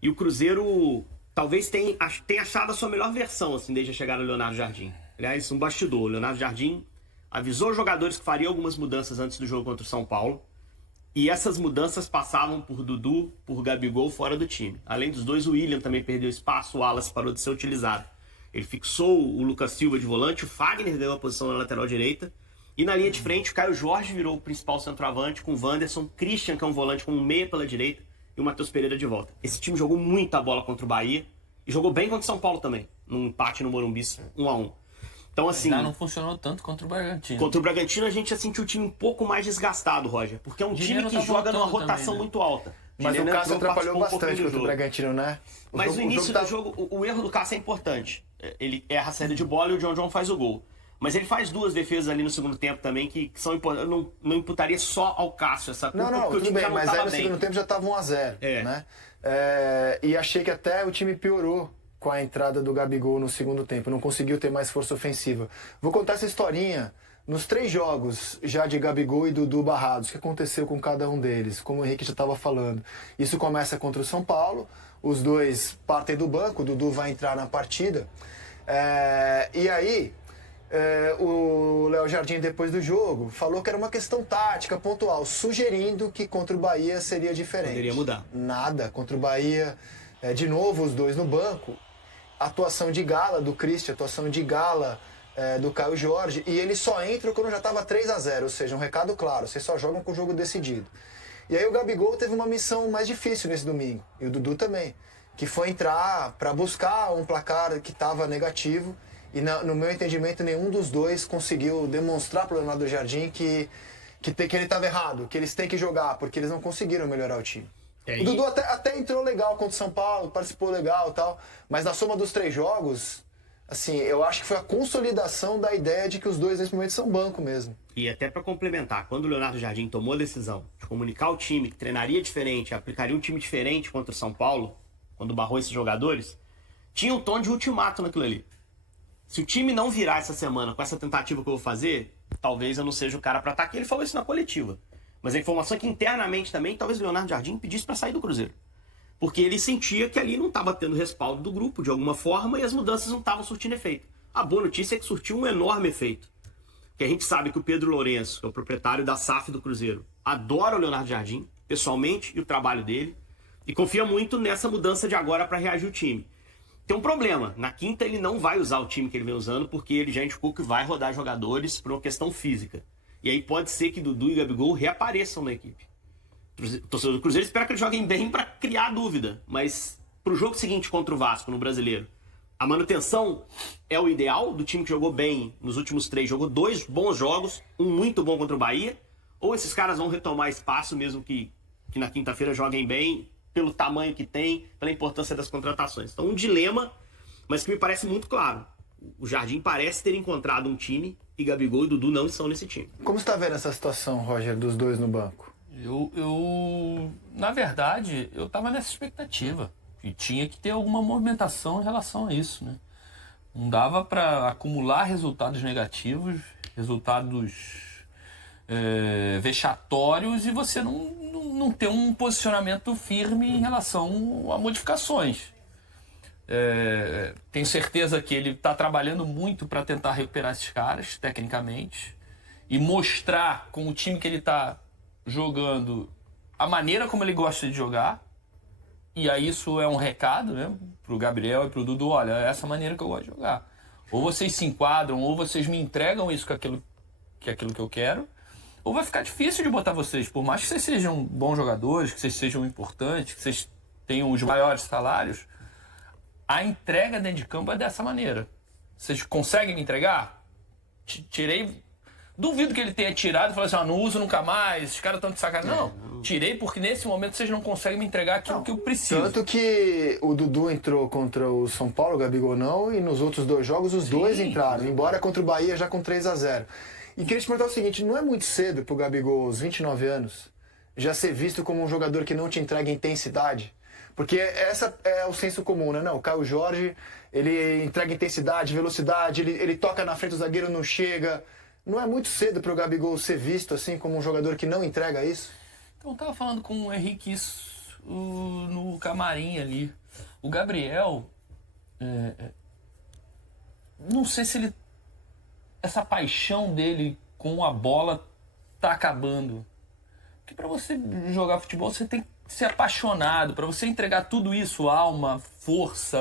E o Cruzeiro talvez tenha achado a sua melhor versão, assim, desde a chegada do Leonardo Jardim. Aliás, um bastidor. O Leonardo Jardim avisou os jogadores que faria algumas mudanças antes do jogo contra o São Paulo. E essas mudanças passavam por Dudu, por Gabigol fora do time. Além dos dois, o William também perdeu espaço, o Wallace parou de ser utilizado. Ele fixou o Lucas Silva de volante, o Fagner deu a posição na lateral direita. E na linha de frente, o Caio Jorge virou o principal centroavante, com o Wanderson, Christian, que é um volante com um meia pela direita, e o Matheus Pereira de volta. Esse time jogou muita bola contra o Bahia, e jogou bem contra o São Paulo também, num empate no Morumbi 1-1. Então, assim, já não funcionou tanto contra o Bragantino. Contra o Bragantino, a gente já sentiu o time um pouco mais desgastado, Roger. Porque é um time que joga numa rotação também, né? muito alta. Mas o Cássio atrapalhou bastante contra o Bragantino, né? Mas no início do jogo, o erro do Cássio é importante. Ele erra a saída de bola e o John faz o gol. Mas ele faz duas defesas ali no segundo tempo também que são importantes. Eu não imputaria só ao Cássio essa culpa. Não, tudo bem, mas aí no segundo tempo já estava 1-0, né? E achei que até o time piorou com a entrada do Gabigol no segundo tempo. Não conseguiu ter mais força ofensiva. Vou contar essa historinha. Nos 3 jogos já de Gabigol e Dudu barrados, o que aconteceu com cada um deles? Como o Henrique já estava falando. Isso começa contra o São Paulo, os dois partem do banco, o Dudu vai entrar na partida. E aí, o Léo Jardim, depois do jogo, falou que era uma questão tática, pontual, sugerindo que contra o Bahia seria diferente. Poderia mudar. Nada. Contra o Bahia, de novo, os dois no banco. Atuação de gala do Christian, atuação de gala do Caio Jorge, e ele só entra quando já estava 3-0, ou seja, um recado claro, vocês só jogam com o jogo decidido. E aí o Gabigol teve uma missão mais difícil nesse domingo, e o Dudu também, que foi entrar para buscar um placar que estava negativo, e no meu entendimento nenhum dos dois conseguiu demonstrar para o Leonardo Jardim que ele estava errado, que eles têm que jogar, porque eles não conseguiram melhorar o time. O Dudu até entrou legal contra o São Paulo, participou legal e tal, mas na soma dos 3 jogos, assim, eu acho que foi a consolidação da ideia de que os dois nesse momento são banco mesmo. E até para complementar, quando o Leonardo Jardim tomou a decisão de comunicar o time, que treinaria diferente, aplicaria um time diferente contra o São Paulo, quando barrou esses jogadores, tinha um tom de ultimato naquilo ali. Se o time não virar essa semana com essa tentativa que eu vou fazer, talvez eu não seja o cara para estar aqui. Ele falou isso na coletiva. Mas a informação é que internamente também, talvez o Leonardo Jardim pedisse para sair do Cruzeiro. Porque ele sentia que ali não estava tendo respaldo do grupo de alguma forma e as mudanças não estavam surtindo efeito. A boa notícia é que surtiu um enorme efeito. Porque a gente sabe que o Pedro Lourenço, que é o proprietário da SAF do Cruzeiro, adora o Leonardo Jardim, pessoalmente, e o trabalho dele, e confia muito nessa mudança de agora para reagir o time. Tem um problema. Na quinta ele não vai usar o time que ele vem usando porque ele já indicou que vai rodar jogadores por uma questão física. E aí pode ser que Dudu e Gabigol reapareçam na equipe. O torcedor do Cruzeiro espera que eles joguem bem para criar dúvida. Mas pro jogo seguinte contra o Vasco, no Brasileiro, a manutenção é o ideal do time que jogou bem nos últimos 3. Jogou 2 bons jogos, um muito bom contra o Bahia. Ou esses caras vão retomar espaço mesmo que na quinta-feira joguem bem, pelo tamanho que tem, pela importância das contratações. Então um dilema, mas que me parece muito claro. O Jardim parece ter encontrado um time e Gabigol e Dudu não estão nesse time. Como você está vendo essa situação, Roger, dos dois no banco? Na verdade, eu estava nessa expectativa. E tinha que ter alguma movimentação em relação a isso, né? Não dava para acumular resultados negativos, resultados vexatórios e você não ter um posicionamento firme em relação a modificações. Tenho certeza que ele está trabalhando muito para tentar recuperar esses caras, tecnicamente, e mostrar com o time que ele está jogando a maneira como ele gosta de jogar. E aí isso é um recado, né, para o Gabriel e para o Dudu: olha, é essa maneira que eu gosto de jogar. Ou vocês se enquadram, ou vocês me entregam isso que é aquilo que eu quero, ou vai ficar difícil de botar vocês. Por mais que vocês sejam bons jogadores, que vocês sejam importantes, que vocês tenham os maiores salários, a entrega dentro de campo é dessa maneira. Vocês conseguem me entregar? Tirei. Duvido que ele tenha tirado e falou assim: não uso nunca mais, esses caras estão de sacanagem. Não, tirei porque nesse momento vocês não conseguem me entregar aquilo que eu preciso. Tanto que o Dudu entrou contra o São Paulo, o Gabigol não, e nos outros 2 jogos os dois entraram, embora contra o Bahia já com 3-0. E queria te perguntar o seguinte: não é muito cedo pro Gabigol, aos 29 anos, já ser visto como um jogador que não te entrega intensidade? Porque essa é o senso comum, né? Não, o Caio Jorge, ele entrega intensidade, velocidade, ele toca na frente do zagueiro, não chega. Não é muito cedo para o Gabigol ser visto assim como um jogador que não entrega isso? Então, eu estava falando com o Henrique isso no camarim ali. O Gabriel, não sei se essa paixão dele com a bola tá acabando. Porque para você jogar futebol, você tem que ser apaixonado. Para você entregar tudo isso, alma, força,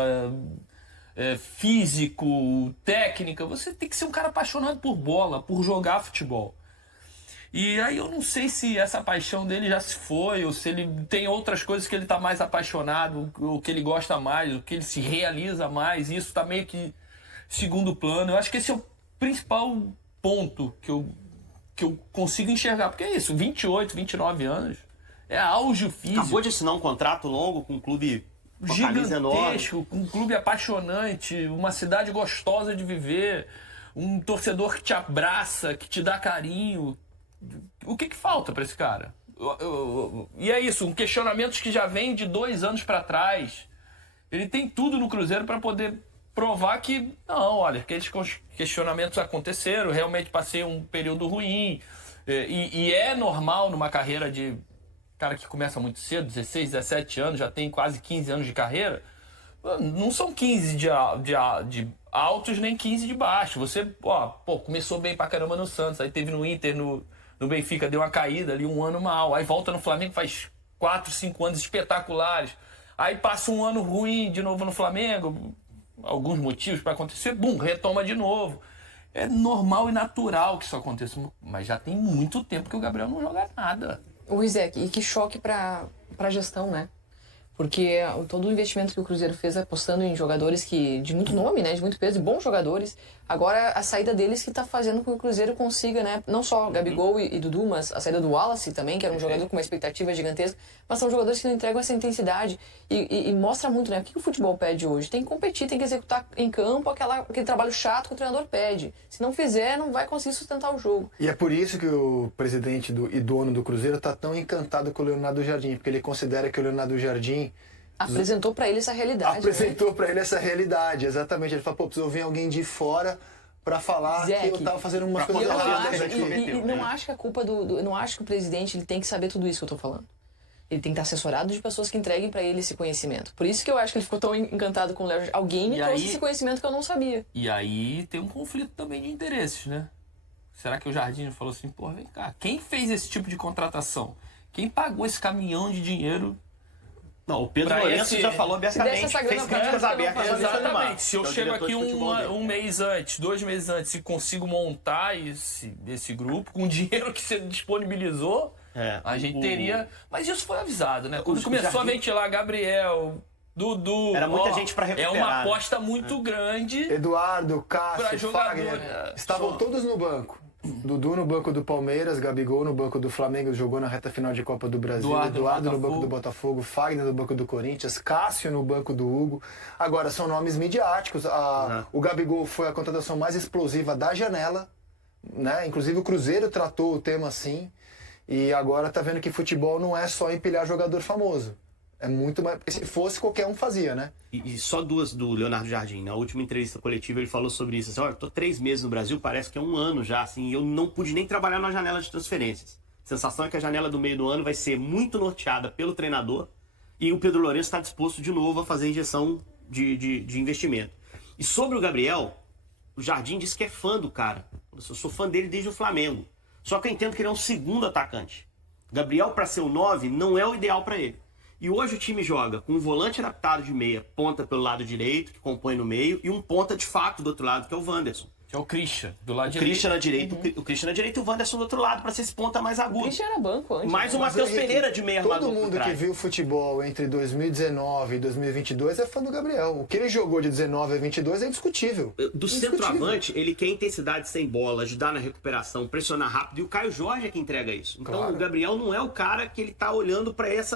físico, técnica, você tem que ser um cara apaixonado por bola, por jogar futebol. E aí eu não sei se essa paixão dele já se foi, ou se ele tem outras coisas que ele tá mais apaixonado, o que ele gosta mais, o que ele se realiza mais, e isso tá meio que segundo plano. Eu acho que esse é o principal ponto que eu consigo enxergar, porque é isso, 28, 29 anos, é auge físico. Acabou de assinar um contrato longo com um clube com camisa enorme. Gigantesco, um clube apaixonante, uma cidade gostosa de viver, um torcedor que te abraça, que te dá carinho. O que falta para esse cara? E é isso, um questionamento que já vem de 2 anos para trás. Ele tem tudo no Cruzeiro para poder provar que, não, olha, aqueles questionamentos aconteceram, realmente passei um período ruim. E é normal numa carreira de cara que começa muito cedo, 16, 17 anos, já tem quase 15 anos de carreira. Não são 15 de altos nem 15 de baixo. Você, começou bem pra caramba no Santos, aí teve no Inter, no Benfica, deu uma caída ali, um ano mal. Aí volta no Flamengo, faz 4, 5 anos espetaculares. Aí passa um ano ruim de novo no Flamengo, alguns motivos para acontecer, retoma de novo. É normal e natural que isso aconteça, mas já tem muito tempo que o Gabriel não joga nada. O Rizek, e que choque para a gestão, né? Porque todo o investimento que o Cruzeiro fez apostando em jogadores de muito nome, né, de muito peso, e bons jogadores, agora a saída deles que está fazendo com que o Cruzeiro consiga, né, não só Gabigol e Dudu, mas a saída do Wallace também, que era um jogador com uma expectativa gigantesca, mas são jogadores que não entregam essa intensidade e mostra muito, né, o que o futebol pede hoje. Tem que competir, tem que executar em campo aquele trabalho chato que o treinador pede. Se não fizer, não vai conseguir sustentar o jogo. E é por isso que o presidente e dono do Cruzeiro está tão encantado com o Leonardo Jardim, porque ele considera que o Leonardo Jardim apresentou para ele essa realidade. Apresentou para ele essa realidade, exatamente. Ele falou, precisou vir alguém de fora para falar que eu tava fazendo umas coisas erradas aqui. E não acho que a culpa eu não acho que o presidente ele tem que saber tudo isso que eu tô falando. Ele tem que estar assessorado de pessoas que entreguem para ele esse conhecimento. Por isso que eu acho que ele ficou tão encantado com o Léo. Alguém me trouxe esse conhecimento que eu não sabia. E aí tem um conflito também de interesses, né? Será que o Jardim falou assim, vem cá, quem fez esse tipo de contratação? Quem pagou esse caminhão de dinheiro? Não, o Pedro Lourenço já falou abertamente, fez críticas abertas. Exatamente. Se eu chego aqui um mês antes, 2 meses antes, e consigo montar esse grupo com o dinheiro que você disponibilizou, a gente teria... Mas isso foi avisado, né? Quando começou a ventilar Gabriel, Dudu... Era muita gente para recuperar. É uma aposta muito grande. Eduardo, Cássio, Fagner, estavam todos no banco. Dudu no banco do Palmeiras, Gabigol no banco do Flamengo, jogou na reta final de Copa do Brasil, Eduardo no banco do Botafogo, Fagner no banco do Corinthians, Cássio no banco do Hugo. Agora, são nomes midiáticos. O Gabigol foi a contratação mais explosiva da janela, né? Inclusive o Cruzeiro tratou o tema assim, e agora tá vendo que futebol não é só empilhar jogador famoso. É muito mais... Se fosse, qualquer um fazia, né? E só 2 do Leonardo Jardim. Na última entrevista coletiva ele falou sobre isso. Assim, olha, tô 3 meses no Brasil, parece que é 1 ano já, assim, e eu não pude nem trabalhar na janela de transferências. A sensação é que a janela do meio do ano vai ser muito norteada pelo treinador e o Pedro Lourenço está disposto de novo a fazer injeção de investimento. E sobre o Gabriel, o Jardim disse que é fã do cara. Eu sou fã dele desde o Flamengo. Só que eu entendo que ele é um segundo atacante. Gabriel, para ser o 9, não é o ideal para ele. E hoje o time joga com um volante adaptado de meia, ponta pelo lado direito, que compõe no meio, e um ponta de fato do outro lado, que é o Wanderson. Que é o Christian, do lado direito. Christian na direita, o Christian na direita e o Wanderson do outro lado, para ser esse ponta mais agudo. O Christian era banco antes. Mais o Matheus Pereira de meia armador. Todo mundo que viu futebol entre 2019 e 2022 é fã do Gabriel. O que ele jogou de 19 a 22 é indiscutível. Do centroavante, ele quer intensidade sem bola, ajudar na recuperação, pressionar rápido, e o Caio Jorge é que entrega isso. Então Claro. o Gabriel não é o cara que ele tá olhando para esse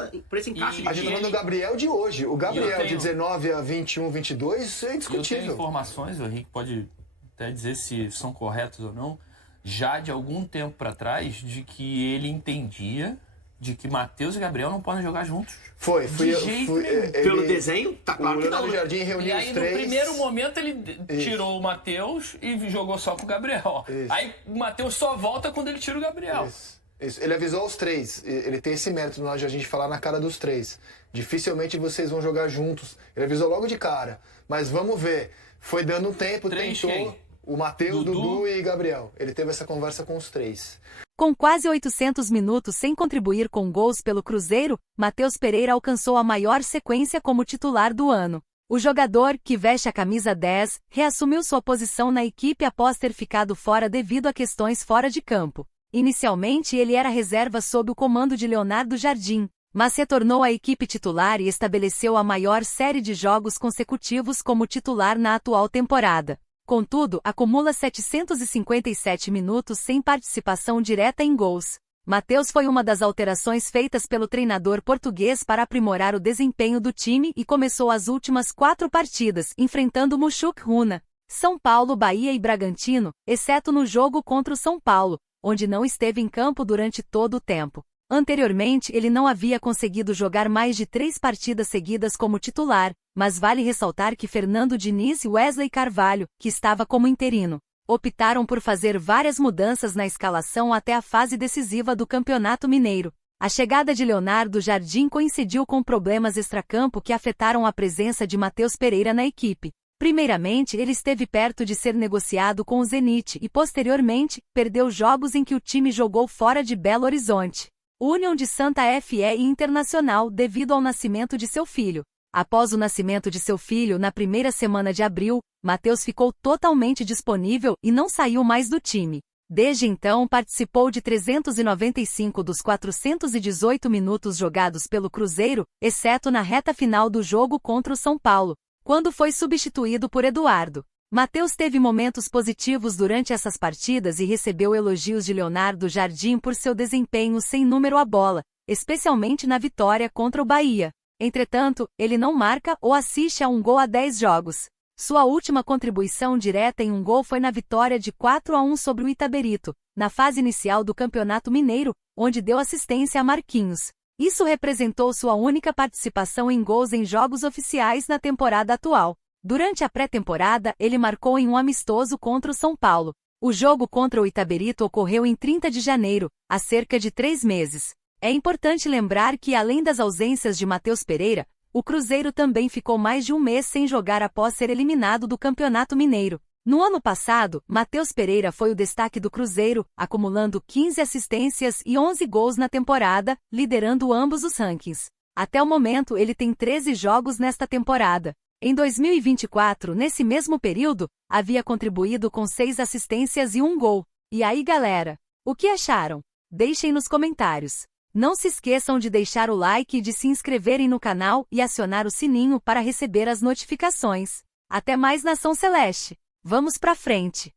encaixe A gente tá falando do Gabriel de hoje. O Gabriel tenho- de 19 a 21, 22, isso é Eu tenho indiscutível. informações, o Henrique pode até dizer se são corretos ou não, já de algum tempo para trás, de que ele entendia de que Matheus e Gabriel não podem jogar juntos. Foi. De jeito nenhum. Pelo desenho, tá claro o que não. Leonardo né? Jardim E reuniu aí, os no três. primeiro momento, ele tirou o Matheus e jogou só com o Gabriel. Isso. Aí o Matheus só volta quando ele tira o Gabriel. Isso. Ele avisou aos 3. Ele tem esse mérito lá de a gente falar na cara dos 3. Dificilmente vocês vão jogar juntos. Ele avisou logo de cara. Mas vamos ver. Foi dando um tempo, 3 tentou. quem? O Matheus, Dudu e Gabriel. Ele teve essa conversa com os 3. Com quase 800 minutos sem contribuir com gols pelo Cruzeiro, Matheus Pereira alcançou a maior sequência como titular do ano. O jogador, que veste a camisa 10, reassumiu sua posição na equipe após ter ficado fora devido a questões fora de campo. Inicialmente ele era reserva sob o comando de Leonardo Jardim, mas retornou à equipe titular e estabeleceu a maior série de jogos consecutivos como titular na atual temporada. Contudo, acumula 757 minutos sem participação direta em gols. Matheus foi uma das alterações feitas pelo treinador português para aprimorar o desempenho do time e começou as últimas 4 partidas enfrentando Muxuc Runa, São Paulo, Bahia e Bragantino, exceto no jogo contra o São Paulo, onde não esteve em campo durante todo o tempo. Anteriormente, ele não havia conseguido jogar mais de 3 partidas seguidas como titular, mas vale ressaltar que Fernando Diniz e Wesley Carvalho, que estava como interino, optaram por fazer várias mudanças na escalação até a fase decisiva do Campeonato Mineiro. A chegada de Leonardo Jardim coincidiu com problemas extracampo que afetaram a presença de Matheus Pereira na equipe. Primeiramente, ele esteve perto de ser negociado com o Zenit e, posteriormente, perdeu jogos em que o time jogou fora de Belo Horizonte, União de Santa Fé e Internacional devido ao nascimento de seu filho. Após o nascimento de seu filho na primeira semana de abril, Matheus ficou totalmente disponível e não saiu mais do time. Desde então participou de 395 dos 418 minutos jogados pelo Cruzeiro, exceto na reta final do jogo contra o São Paulo, quando foi substituído por Eduardo. Matheus teve momentos positivos durante essas partidas e recebeu elogios de Leonardo Jardim por seu desempenho sem número à bola, especialmente na vitória contra o Bahia. Entretanto, ele não marca ou assiste a um gol a 10 jogos. Sua última contribuição direta em um gol foi na vitória de 4-1 sobre o Itaberito, na fase inicial do Campeonato Mineiro, onde deu assistência a Marquinhos. Isso representou sua única participação em gols em jogos oficiais na temporada atual. Durante a pré-temporada, ele marcou em um amistoso contra o São Paulo. O jogo contra o Itaberito ocorreu em 30 de janeiro, há cerca de 3 meses. É importante lembrar que, além das ausências de Matheus Pereira, o Cruzeiro também ficou mais de um mês sem jogar após ser eliminado do Campeonato Mineiro. No ano passado, Matheus Pereira foi o destaque do Cruzeiro, acumulando 15 assistências e 11 gols na temporada, liderando ambos os rankings. Até o momento, ele tem 13 jogos nesta temporada. Em 2024, nesse mesmo período, havia contribuído com 6 assistências e 1 gol. E aí, galera? O que acharam? Deixem nos comentários. Não se esqueçam de deixar o like e de se inscreverem no canal e acionar o sininho para receber as notificações. Até mais, Nação Celeste! Vamos pra frente!